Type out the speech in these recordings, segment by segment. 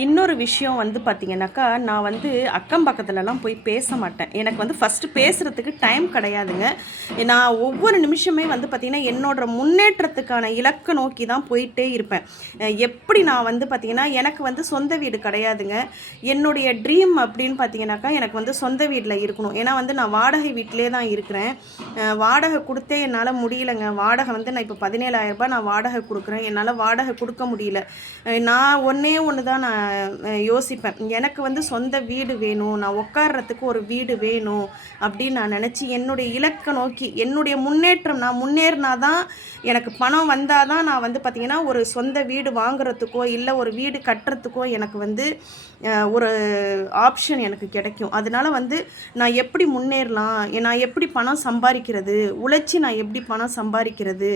இன்னொரு விஷயம் வந்து பார்த்தீங்கன்னாக்கா, நான் வந்து அக்கம் பக்கத்துலலாம் போய் பேச மாட்டேன். எனக்கு வந்து ஃபஸ்ட்டு பேசுறதுக்கு டைம் கிடையாதுங்க. நான் ஒவ்வொரு நிமிஷமே வந்து பார்த்தீங்கன்னா, என்னோட முன்னேற்றத்துக்கான இலக்க நோக்கி தான் போயிட்டே இருப்பேன். எப்படி நான் வந்து பார்த்தீங்கன்னா, எனக்கு வந்து சொந்த வீடு கிடையாதுங்க. என்னுடைய ட்ரீம் அப்படின்னு பார்த்தீங்கன்னாக்கா, எனக்கு வந்து சொந்த வீட்ல இருக்கணும். ஏன்னா வந்து நான் வாடகை வீட்டிலே தான் இருக்கிறேன். வாடகை குடுத்தே என்னால முடியலங்க. வாடகை வந்து நான் இப்போ ரூ. 17,000 நான் வாடகை குடுக்குறேன். என்னால வாடகை குடுக்க முடியல. நான் ஒண்ணே ஒண்ணு தான் நான் யோசிப்பேன். எனக்கு வந்து சொந்த வீடு வேணும். நான் உட்கார்றதுக்கு ஒரு வீடு வேணும் அப்படின்னு நான் நினச்சி, என்னுடைய இலக்க நோக்கி என்னுடைய முன்னேற்றம் நான் முன்னேறினா தான் எனக்கு பணம் வந்தால் தான் நான் வந்து பார்த்திங்கன்னா, ஒரு சொந்த வீடு வாங்குறதுக்கோ, இல்லை ஒரு வீடு கட்டுறதுக்கோ எனக்கு வந்து ஒரு ஆப்ஷன் எனக்கு கிடைக்கும். அதனால வந்து நான் எப்படி முன்னேறலாம்? நான் எப்படி பணம் சம்பாதிக்கிறது? உழைச்சி நான் எப்படி பணம் சம்பாதிக்கிறது?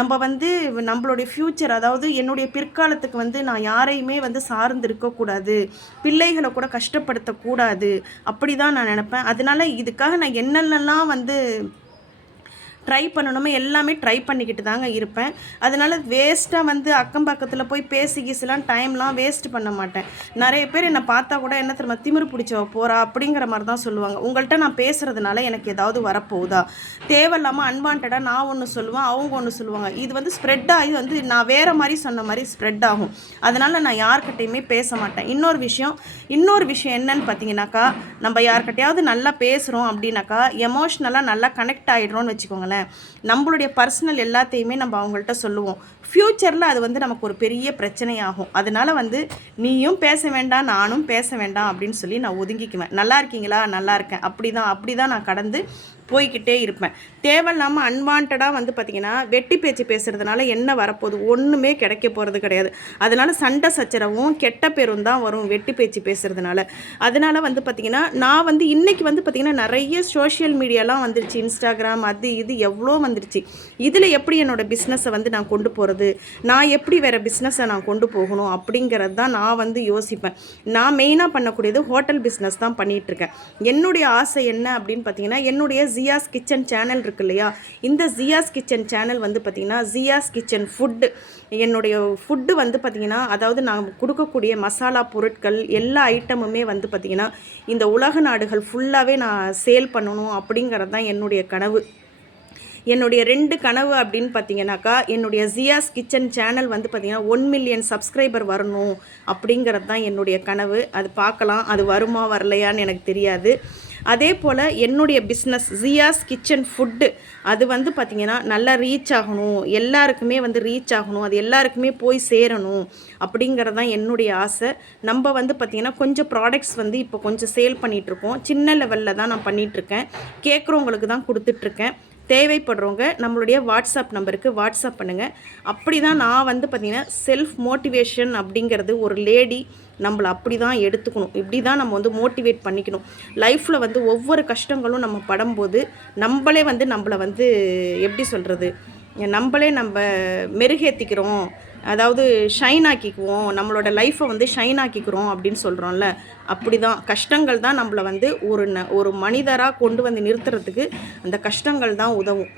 நம்ம வந்து நம்மளுடைய ஃப்யூச்சர், அதாவது என்னுடைய பிற்காலத்துக்கு வந்து நான் யாரையுமே வந்து சார்ந்து இருக்கக்கூடாது, பிள்ளைகளை கூட கஷ்டப்படுத்தக்கூடாது, அப்படி தான் நான் நினப்பேன். அதனால இதுக்காக நான் என்னென்னலாம் வந்து ட்ரை பண்ணணுமோ எல்லாமே ட்ரை பண்ணிக்கிட்டு தாங்க இருப்பேன். அதனால் வேஸ்ட்டாக வந்து அக்கம் பக்கத்தில் போய் பேசி கீசலாம் டைம்லாம் வேஸ்ட் பண்ண மாட்டேன். நிறைய பேர் என்னை பார்த்தா கூட என்ன தெரியுமா, திமிரு பிடிச்சவ போகிறா அப்படிங்கிற மாதிரி தான் சொல்லுவாங்க. உங்கள்கிட்ட நான் பேசுகிறதுனால எனக்கு ஏதாவது வரப்போகுதா? தேவையில்லாமல் அன்வான்டாக நான் ஒன்று சொல்லுவேன், அவங்க ஒன்று சொல்லுவாங்க. இது வந்து ஸ்ப்ரெட் ஆகி வந்து நான் வேறு மாதிரி சொன்ன மாதிரி ஸ்ப்ரெட் ஆகும். அதனால் நான் யார்கிட்டையுமே பேச மாட்டேன். இன்னொரு விஷயம் என்னன்னு பார்த்தீங்கன்னாக்கா, நம்ம யார்கிட்டையாவது நல்லா பேசுகிறோம் அப்படின்னாக்கா எமோஷ்னலாக நல்லா கனெக்ட் ஆகிடுறோன்னு வச்சுக்கோங்களேன். நம்மளுடைய பர்சனல் எல்லாத்தையுமே நம்ம அவங்கள்ட்ட சொல்லுவோம். ஃப்யூச்சரில் அது வந்து நமக்கு ஒரு பெரிய பிரச்சனையாகும். அதனால் வந்து நீயும் பேச வேண்டாம், நானும் பேச வேண்டாம் அப்படின்னு சொல்லி நான் ஒதுங்கிக்குவேன். நல்லா இருக்கீங்களா? நல்லா இருக்கேன். அப்படி தான் நான் கடந்து போய்கிட்டே இருப்பேன். தேவையில்லாமல் அன்வான்டாக வந்து பார்த்திங்கன்னா, வெட்டி பேச்சு பேசுகிறதுனால என்ன வரப்போகுது? ஒன்றுமே கிடைக்க போகிறது கிடையாது. அதனால் சண்டை சச்சரவும் கெட்ட பேரும் தான் வரும் வெட்டி பேச்சு பேசுகிறதுனால. அதனால் வந்து பார்த்திங்கன்னா, நான் வந்து இன்றைக்கி வந்து பார்த்திங்கன்னா நிறைய சோஷியல் மீடியாலாம் வந்துருச்சு. இன்ஸ்டாகிராம் அது இது எவ்வளோ வந்துருச்சு. இதில் எப்படி என்னோடய பிஸ்னஸை வந்து நான் கொண்டு போகிறது, நான் எப்படி வேறு பிஸ்னஸை நான் கொண்டு போகணும் அப்படிங்கிறது தான் நான் வந்து யோசிப்பேன். நான் மெயினாக பண்ணக்கூடியது ஹோட்டல் பிஸ்னஸ் தான் பண்ணிகிட்ருக்கேன். என்னுடைய ஆசை என்ன அப்படின்னு பார்த்திங்கன்னா, என்னுடைய ஜியாஸ் கிச்சன் சேனல் இருக்கு இல்லையா, இந்த ஜியாஸ் கிச்சன் சேனல் வந்து பார்த்திங்கன்னா ஜியாஸ் கிச்சன் ஃபுட்டு, என்னுடைய ஃபுட்டு வந்து பார்த்திங்கன்னா, அதாவது நான் கொடுக்கக்கூடிய மசாலா பொருட்கள் எல்லா ஐட்டமுமே வந்து பார்த்திங்கன்னா இந்த உலக நாடுகள் ஃபுல்லாகவே நான் சேல் பண்ணணும் அப்படிங்கிறது தான் என்னுடைய கனவு. என்னுடைய 2 கனவு அப்படின்னு பார்த்தீங்கன்னாக்கா, என்னுடைய ஜியாஸ் கிச்சன் சேனல் வந்து பார்த்திங்கன்னா 1 மில்லியன் சப்ஸ்கிரைபர் வரணும் அப்படிங்கிறது தான் என்னுடைய கனவு. அது பார்க்கலாம், அது வருமா வரலையான்னு எனக்கு தெரியாது. அதே போல் என்னுடைய பிஸ்னஸ் ஜியாஸ் கிச்சன் ஃபுட்டு, அது வந்து பார்த்திங்கன்னா நல்லா ரீச் ஆகணும், எல்லாருக்குமே வந்து ரீச் ஆகணும், அது எல்லாருக்குமே போய் சேரணும் அப்படிங்கிறது தான் என்னுடைய ஆசை. நம்ம வந்து பார்த்திங்கன்னா கொஞ்சம் ப்ராடக்ட்ஸ் வந்து இப்போ கொஞ்சம் சேல் பண்ணிகிட்ருக்கோம். சின்ன லெவலில் தான் நான் பண்ணிகிட்ருக்கேன். கேட்குறவங்களுக்கு தான் கொடுத்துட்ருக்கேன். தேவைப்படுறவங்க நம்மளுடைய வாட்ஸ்அப் நம்பருக்கு வாட்ஸ்அப் பண்ணுங்கள். அப்படி தான் நான் வந்து பார்த்திங்கன்னா செல்ஃப் மோட்டிவேஷன் அப்படிங்கிறது, ஒரு லேடி நம்மளை அப்படி தான் எடுத்துக்கணும். இப்படி தான் நம்ம வந்து மோட்டிவேட் பண்ணிக்கணும். லைஃப்பில் வந்து ஒவ்வொரு கஷ்டங்களும் நம்ம படும்போது நம்மளே வந்து நம்மளை வந்து எப்படி சொல்கிறது, நம்ம மெருகேற்றிக்கிறோம், அதாவது ஷைன் ஆக்கிக்குவோம், நம்மளோட லைஃப்பை வந்து ஷைன் ஆக்கிக்கிறோம் அப்படின்னு சொல்கிறோம்ல. அப்படி தான் கஷ்டங்கள் தான் நம்மளை வந்து ஒரு மனிதராக கொண்டு வந்து நிறுத்துறதுக்கு அந்த கஷ்டங்கள் தான் உதவும்.